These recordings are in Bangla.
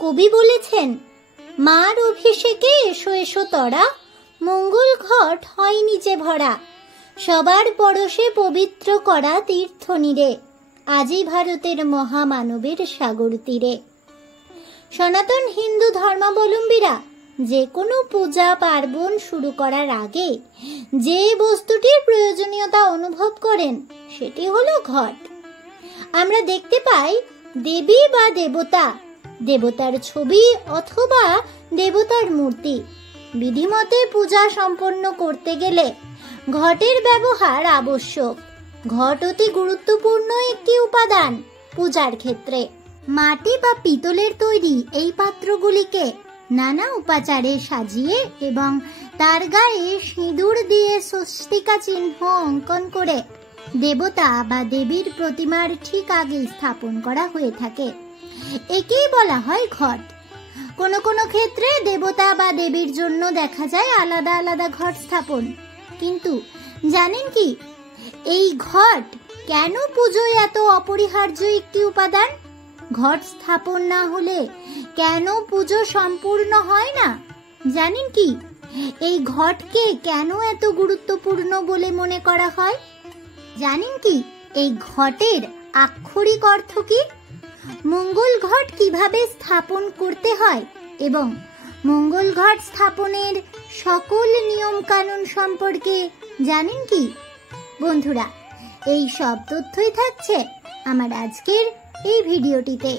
কবি বলেছেন, মার অভিষেকে এসো এসো তরা, মঙ্গল ঘট হয় নিচে ভরা। সবার পরশে পবিত্র করা তীর্থ নীরে, আজি ভারতের মহামানবের সাগর তীরে। সনাতন হিন্দু ধর্মাবলম্বীরা যে কোনো পূজা পার্বণ শুরু করার আগে যে বস্তুটির প্রয়োজনীয়তা অনুভব করেন সেটি হলো ঘট। আমরা দেখতে পাই দেবী বা দেবতা, দেবতার ছবি অথবা দেবতার মূর্তি বিধিমতে পূজা সম্পন্ন করতে গেলে ঘটের ব্যবহার আবশ্যক। ঘট অতি গুরুত্বপূর্ণ একটি উপাদান পূজার ক্ষেত্রে। মাটি বা পিতলের তৈরি এই পাত্রগুলিকে নানা উপাচারে সাজিয়ে এবং তার গায়ে সিঁদুর দিয়ে স্বস্তিকা চিহ্ন অঙ্কন করে দেবতা বা দেবীর প্রতিমার ঠিক আগে স্থাপন করা হয়ে থাকে। একেই বলা হয় ঘট। কোনো কোনো ক্ষেত্রে দেবতা বা দেবীর জন্য দেখা যায় আলাদা আলাদা ঘট স্থাপন। কিন্তু জানেন কি, এই ঘট কেন পুজোয় এত অপরিহার্য একটি উপাদান? ঘট স্থাপন না হলে কেন পুজো সম্পূর্ণ হয় না? জানেন কি, এই ঘটকে কেন এত গুরুত্বপূর্ণ বলে মনে করা হয়? জানেন কি, এই ঘটের আক্ষরিক অর্থ কি? মঙ্গল ঘট কিভাবে স্থাপন করতে হয় এবং মঙ্গল ঘট স্থাপনের সকল নিয়ম কানুন সম্পর্কে জানেন কি? বন্ধুরা, এই সব তথ্যই থাকছে আমার আজকের এই ভিডিওটিতে,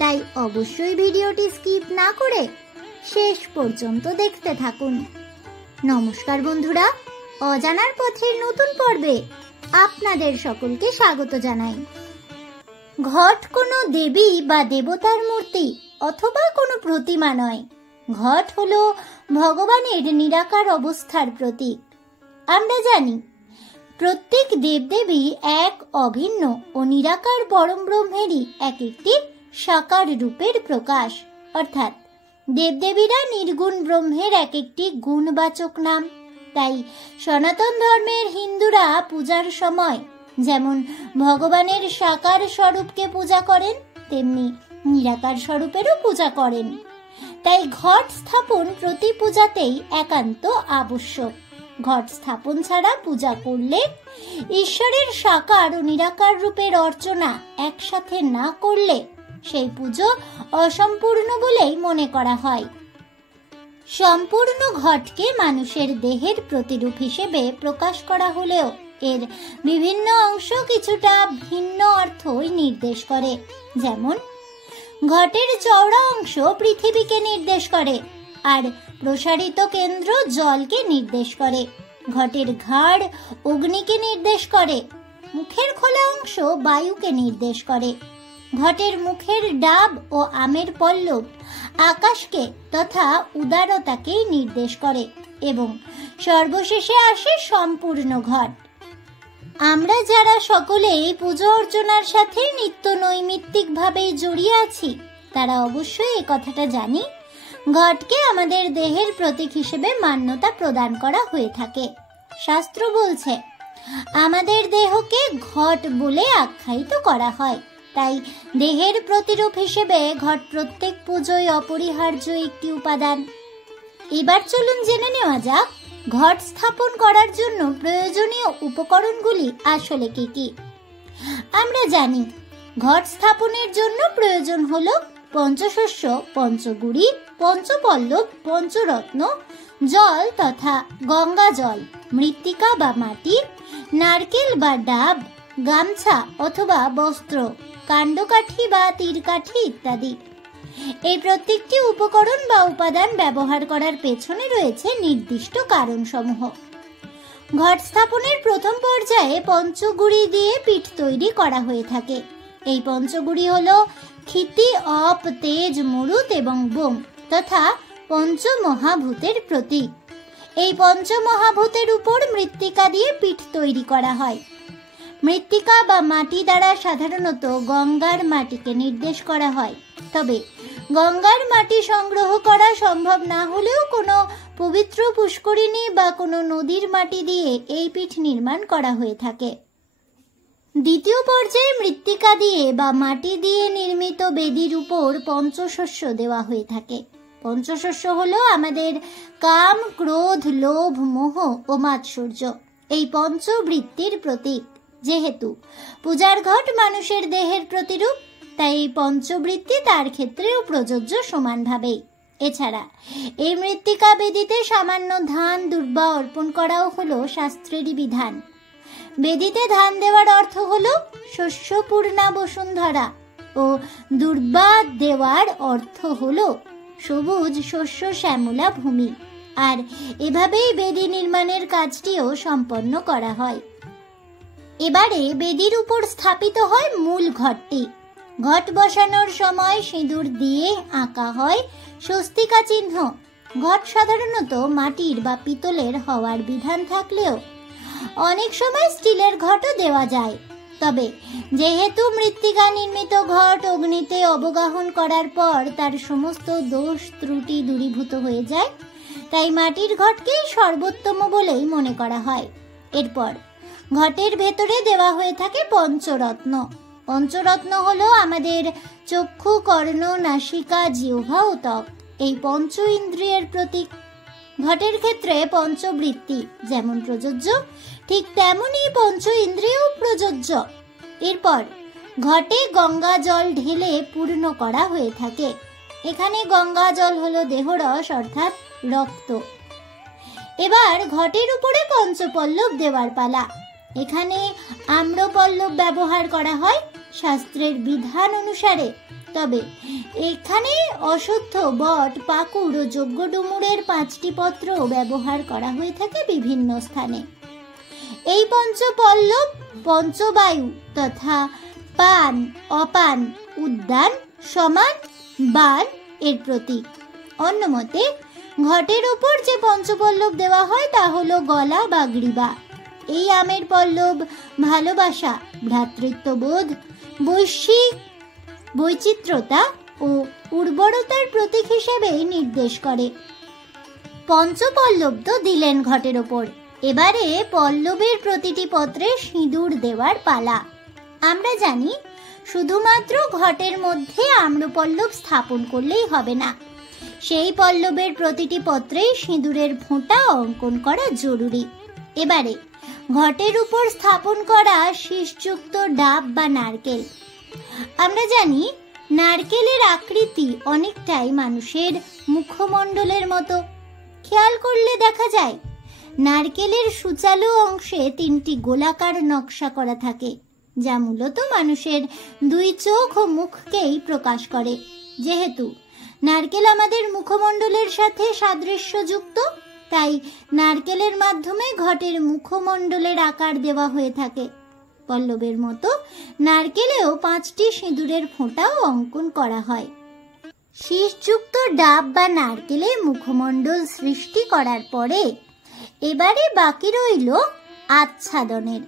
তাই অবশ্যই ভিডিওটি স্কিপ না করে শেষ পর্যন্ত দেখতে থাকুন। নমস্কার বন্ধুরা, অজানার পথের নতুন পর্বে আপনাদের সকলকে স্বাগত জানাই। ঘট কোনো দেবী বা দেবতার মূর্তি অথবা কোনো প্রতিমা নয়। ঘট হলো ভগবানের নিরাকার অবস্থার প্রতীক। আমরা জানি প্রত্যেক দেবদেবী এক অভিন্ন ও নিরাকার পরম ব্রহ্মেরই এক একটি সাকার রূপের প্রকাশ, অর্থাৎ দেবদেবীরা নির্গুণ ব্রহ্মের এক একটি গুণবাচক নাম। তাই সনাতন ধর্মের হিন্দুরা পূজার সময় যেমন ভগবানের সাকার স্বরূপকে পূজা করেন, তেমনি নিরাকার স্বরূপেরও পূজা করেন। তাই ঘট স্থাপন প্রতি পূজাতেই একান্ত আবশ্যক। ঘট স্থাপন ছাড়া পূজা করলে ঈশ্বরের সাকার ও নিরাকার রূপের অর্চনা একসাথে না করলে সেই পুজো অসম্পূর্ণ বলেই মনে করা হয়। সম্পূর্ণ ঘটকে মানুষের দেহের প্রতিরূপ হিসেবে প্রকাশ করা হলেও এর বিভিন্ন অংশ কিছুটা ভিন্ন অর্থই নির্দেশ করে। যেমন ঘটের চওড়া অংশ পৃথিবীকে নির্দেশ করে, আর প্রসারিত কেন্দ্র জলকে নির্দেশ করে। ঘটের ঘাড় অগ্নিকে নির্দেশ করে, মুখের খোলা অংশ বায়ুকে নির্দেশ করে। ঘটের মুখের ডাব ও আমের পল্লব আকাশকে তথা উদারতাকে নির্দেশ করে এবং সর্বশেষে আসে সম্পূর্ণ ঘট। আমরা যারা সকলেই পুজো অর্চনার সাথে নিত্য নৈমিত্তিকভাবে জড়িয়ে আছি তারা অবশ্যই এই কথাটা জানি, ঘটকে আমাদের দেহের প্রতীক হিসেবে মান্যতা প্রদান করা হয়ে থাকে। শাস্ত্র বলছে আমাদের দেহকে ঘট বলে আখ্যায়িত করা হয়। তাই দেহের প্রতিরূপ হিসেবে ঘট প্রত্যেক পুজোয় অপরিহার্য একটি উপাদান। এবার চলুন জেনে নেওয়া যাক ঘট স্থাপন করার জন্য প্রয়োজনীয় উপকরণগুলি আসলে কি কি। আমরা জানি ঘট স্থাপনের জন্য প্রয়োজন হলো পঞ্চশস্য, পঞ্চগুড়ি, পঞ্চপল্লব, পঞ্চরত্ন, জল তথা গঙ্গা জল, মৃত্তিকা বা মাটি, নারকেল বা ডাব, গামছা অথবা বস্ত্র, কাণ্ডকাঠি বা তীরকাঠি ইত্যাদি। এই প্রত্যেকটি উপকরণ বা উপাদান ব্যবহার করার পেছনে রয়েছে নির্দিষ্ট কারণসমূহ। ঘট স্থাপনের প্রথম পর্যায়ে পঞ্চগুড়ি দিয়ে পিঠ তৈরি করা হয়ে থাকে। এই পঞ্চগুড়ি হলো ক্ষিতি, অপ, তেজ, মরুত এবং বোম তথা পঞ্চমহাভূতের প্রতীক। এই পঞ্চমহাভূতের উপর মৃত্তিকা দিয়ে পিঠ তৈরি করা হয়। মৃত্তিকা বা মাটি দ্বারা সাধারণত গঙ্গার মাটিকে নির্দেশ করা হয়, তবে গঙ্গার মাটি সংগ্রহ করা সম্ভব না হলেও কোনো পবিত্র পুষ্করিণী বা কোনো নদীর মাটি দিয়ে এই পিঠ নির্মাণ করা হয়ে থাকে। দ্বিতীয় পর্যায়ে মৃত্তিকা দিয়ে বা মাটি দিয়ে নির্মিত বেদির উপর পঞ্চশস্য দেওয়া হয়ে থাকে। পঞ্চশস্য হলো আমাদের কাম, ক্রোধ, লোভ, মোহ ও মাৎসর্য, এই পঞ্চবৃত্তির প্রতীক। যেহেতু পূজার ঘট মানুষের দেহের প্রতিরূপ, তাই এই পঞ্চবৃত্তি তার ক্ষেত্রেও প্রযোজ্য সমানভাবেই। এছাড়া এই মৃত্তিকা বেদিতে সামান্য ধান দুর্বা অর্পণ করাও হলো শাস্ত্রেরই বিধান। বেদিতে ধান দেওয়ার অর্থ হলো শস্যপূর্ণা বসুন্ধরা ও দুর্বা দেওয়ার অর্থ হলো সবুজ শস্য শ্যামলা ভূমি। আর এভাবেই বেদি নির্মাণের কাজটিও সম্পন্ন করা হয়। এবারে বেদির উপর স্থাপিত হয় মূল ঘটটি। ঘট বসানোর সময় সিঁদুর দিয়ে আঁকা হয় স্বস্তিকা চিহ্ন। ঘট সাধারণত মাটির বা পিতলের হওয়ার বিধান থাকলেও অনেক সময় স্টিলের ঘটও দেওয়া যায়। তবে যেহেতু মৃত্তিকা নির্মিত ঘট অগ্নিতে অবগাহন করার পর তার সমস্ত দোষ ত্রুটি দূরীভূত হয়ে যায়, তাই মাটির ঘটকেই সর্বোত্তম বলেই মনে করা হয়। এরপর ঘটের ভেতরে দেওয়া হয়ে থাকে পঞ্চরত্ন। পঞ্চরত্ন হলো আমাদের চক্ষু, কর্ণ, নাসিকা, জিহ্বা ও ত্বক, এই পঞ্চ ইন্দ্রিয়ের প্রতীক। ঘটের ক্ষেত্রে পঞ্চবৃত্তি যেমন প্রযোজ্য, ঠিক তেমনি পঞ্চ ইন্দ্রিয়ও প্রযোজ্য। এরপর ঘটে গঙ্গা জল ঢেলে পূর্ণ করা হয়ে থাকে। এখানে গঙ্গা জল হলো দেহরস অর্থাৎ রক্ত। এবার ঘটের উপরে পঞ্চপল্লব দেওয়ার পালা। এখানে আম্রপল্লব ব্যবহার করা হয় শাস্ত্রের বিধান অনুসারে। তবে এখানে অশ্বত্থ, বট, পাকুড় ও যজ্ঞ ডুমুরের 5টি পত্র ব্যবহার করা হয়ে থাকে বিভিন্ন স্থানে। এই পঞ্চপল্লব পঞ্চবায়ু তথা পান, অপান, উদ্যান, সমান, বান এর প্রতীক। অন্যমতে ঘটের উপর যে পঞ্চপল্লব দেওয়া হয় তা হলো গলা বা গ্রীবা। এই আমের পল্লব ভালোবাসা, ভ্রাতৃত্ববোধ, বৈশ্বিক বৈচিত্র্যতা ও উর্বরতার প্রতীক হিসেবে নির্দেশ করে। পঞ্চপল্লব তো দিলেন ঘটের ওপর, এবারে পল্লবের প্রতিটি পত্রে সিঁদুর দেওয়ার পালা। আমরা জানি শুধুমাত্র ঘটের মধ্যে আম্রপল্লব স্থাপন করলেই হবে না, সেই পল্লবের প্রতিটি পত্রেই সিঁদুরের ফোঁটা অঙ্কন করা জরুরি। এবারে ঘটের উপর স্থাপন করা শীষযুক্ত ডাব বা নারকেল। আমরা জানি নারকেলের আকৃতি অনেকটাই মানুষের মুখমণ্ডলের মতো। খেয়াল করলে দেখা যায় নারকেলের সুচালু অংশে 3টি গোলাকার নকশা করা থাকে, যা মূলত মানুষের 2 চোখ ও মুখকেই প্রকাশ করে। যেহেতু নারকেল আমাদের মুখমণ্ডলের সাথে সাদৃশ্যযুক্ত, তাই নারকেলের মাধ্যমে ঘটের মুখমণ্ডলের আকার দেওয়া হয়ে থাকে। পল্লবের মতো নারকেলেও 5টি সিঁদুরের ফোঁটাও অঙ্কন করা হয়। শীষযুক্ত ডাব বা নারকেলে মুখমণ্ডল সৃষ্টি করার পরে এবারে বাকি রইল আচ্ছাদনের।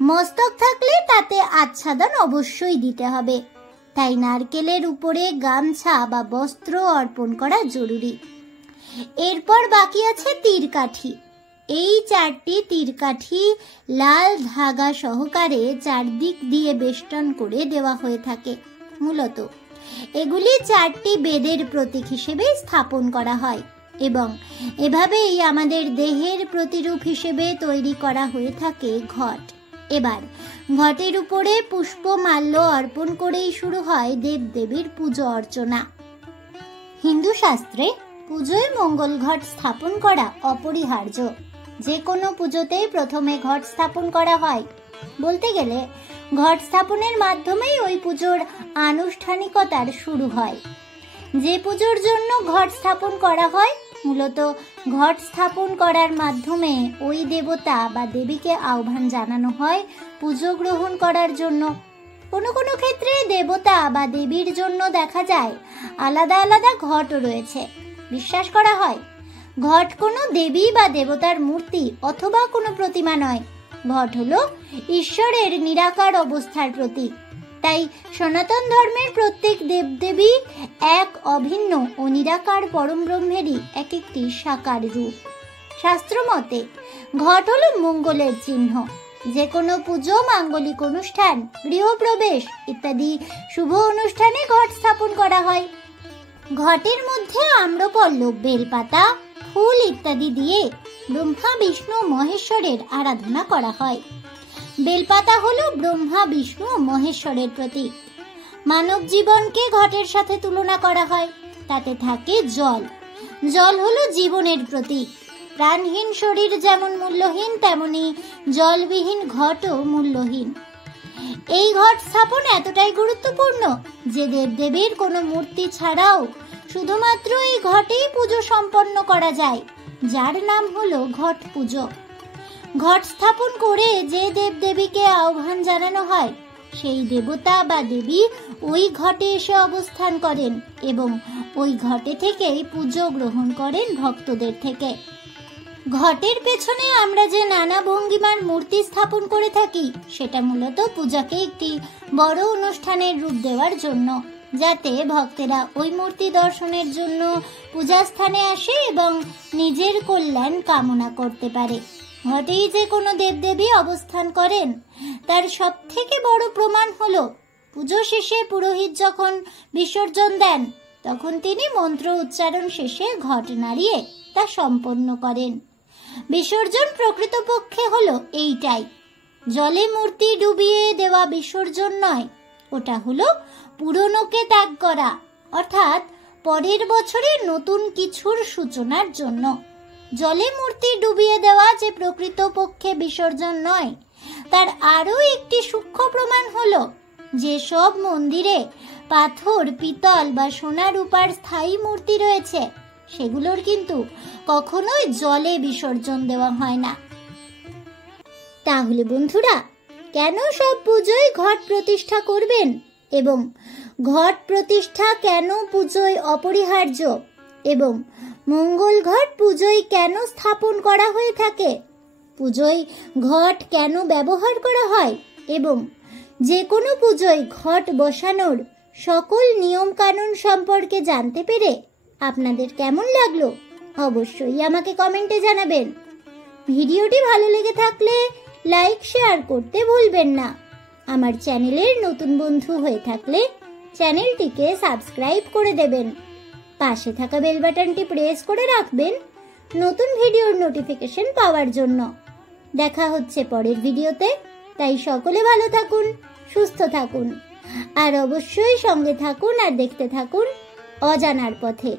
মস্তক থাকলে তাতে আচ্ছাদন অবশ্যই দিতে হবে, তাই নারকেলের উপরে গামছা বা বস্ত্র অর্পণ করা জরুরি। এরপর বাকি আছে তীরকাঠি। এই 4টি তীরকাঠি লাল ধাগা সহকারে চারদিক দিয়ে বেষ্টন করে দেওয়া হয়ে থাকে। মূলত এগুলি 4টি বেদের প্রতীক হিসেবে স্থাপন করা হয় এবং এভাবেই আমাদের দেহের প্রতিরূপ হিসেবে তৈরি করা হয়ে থাকে ঘট। এবার ঘটের উপরে পুষ্পমাল্য অর্পণ করেই শুরু হয় দেবদেবীর পুজো অর্চনা। হিন্দু শাস্ত্রে পুজোয় মঙ্গল ঘট স্থাপন করা অপরিহার্য। যে কোনো পুজোতেই প্রথমে ঘট স্থাপন করা হয়। বলতে গেলে ঘট স্থাপনের মাধ্যমেই ওই পুজোর আনুষ্ঠানিকতার শুরু হয়। যে পুজোর জন্য ঘট স্থাপন করা হয়, মূলত ঘট স্থাপন করার মাধ্যমে ওই দেবতা বা দেবীকে আহ্বান জানানো হয় পুজো গ্রহণ করার জন্য। কোনো কোনো ক্ষেত্রে দেবতা বা দেবীর জন্য দেখা যায় আলাদা আলাদা ঘটও রয়েছে। বিশ্বাস করা হয় ঘট কোনো দেবী বা দেবতার মূর্তি অথবা কোনো প্রতিমা নয়, ঘট হলো ঈশ্বরের নিরাকার অবস্থার প্রতীক। তাই সনাতন ধর্মের প্রত্যেক দেবদেবী এক অভিন্ন ও নিরাকার পরম ব্রহ্মেরই এক একটি সাকার রূপ। শাস্ত্র মতে ঘট হলো মঙ্গলের চিহ্ন। যে কোনো পুজো, মাঙ্গলিক অনুষ্ঠান, গৃহপ্রবেশ ইত্যাদি শুভ অনুষ্ঠানে ঘট স্থাপন করা হয়। ঘটের মধ্যে আম্রপল্লব, বেলপাতা, ফুল ইত্যাদি দিয়ে ব্রহ্মা, বিষ্ণু, মহেশ্বরের আরাধনা করা হয়। বেলপাতা হলো ব্রহ্মা, বিষ্ণু ও মহেশ্বরের প্রতীক। মানব জীবনকে ঘটের সাথে তুলনা করা হয়। তাতে থাকে জল। জল হলো জীবনের প্রতীক। প্রাণহীন শরীর যেমন মূল্যহীন, তেমনি জলবিহীন ঘটও মূল্যহীন। এই ঘট স্থাপন এতটাই গুরুত্বপূর্ণ যে দেবদেবীর কোনো মূর্তি ছাড়াও শুধুমাত্র এই ঘটেই পুজো সম্পন্ন করা যায়, যার নাম হলো ঘট পুজো। ঘট স্থাপন করে যে দেবদেবীকে আহ্বান জানানো হয়, সেই দেবতা বা দেবী ওই ঘটে এসে অবস্থান করেন এবং ওই ঘটে থেকেই পুজো গ্রহণ করেন ভক্তদের থেকে। ঘটের পেছনে আমরা যে নানা ভঙ্গিমার মূর্তি স্থাপন করে থাকি, সেটা মূলত পূজাকে একটি বড় অনুষ্ঠানের রূপ দেওয়ার জন্য, যাতে ভক্তেরা ওই মূর্তি দর্শনের জন্য পূজাস্থানে আসে এবং নিজের কল্যাণ কামনা করতে পারে। ঘটেই যে কোনো দেবদেবী অবস্থান করেন, তার সব থেকে বড় প্রমাণ হলো পুজো শেষে পুরোহিত যখন বিসর্জন দেন, তখন তিনি মন্ত্র উচ্চারণ শেষে ঘট নাড়িয়ে তা সম্পন্ন করেন। বিসর্জন প্রকৃতপক্ষে হলো এইটাই, জলে মূর্তি ডুবিয়ে দেওয়া বিসর্জন নয়, ওটা হলো পুরনোকে ত্যাগ করা, অর্থাৎ পরের বছরে নতুন কিছুর সূচনার জন্য। জলে মূর্তি ডুবিয়ে দেওয়া যে প্রকৃতপক্ষে বিসর্জন নয়, তার আরও একটি সূক্ষ্ম প্রমাণ হলো যে সব মন্দিরে পাথর, পিতল বা সোনা রূপার স্থায়ী মূর্তি রয়েছে, সেগুলোর কিন্তু কখনোই জলে বিসর্জন দেওয়া হয় না। তাহলে বন্ধুরা, কেন সব পুজোয় ঘট প্রতিষ্ঠা করবেন এবং ঘট প্রতিষ্ঠা কেন পুজোয় অপরিহার্য এবং মঙ্গল ঘট পুজোয় কেন স্থাপন করা হয়ে থাকে, পুজোয় ঘট কেন ব্যবহার করা হয় এবং যে কোনো পুজোয় ঘট বসানোর সকল নিয়ম কানুন সম্পর্কে জানতে পেরে আপনাদের কেমন লাগলো অবশ্যই আমাকে কমেন্টে জানাবেন। ভিডিওটি ভালো লেগে থাকলে লাইক, শেয়ার করতে ভুলবেন না। আমার চ্যানেলের নতুন বন্ধু হয়ে থাকলে চ্যানেলটিকে সাবস্ক্রাইব করে দেবেন। পাশে থাকা বেল বাটনটি প্রেস করে রাখবেন নতুন ভিডিওর নোটিফিকেশন পাওয়ার জন্য। দেখা হচ্ছে পরের ভিডিওতে, তাই সকলে ভালো থাকুন, সুস্থ থাকুন আর অবশ্যই সঙ্গে থাকুন আর দেখতে থাকুন অজানার পথে।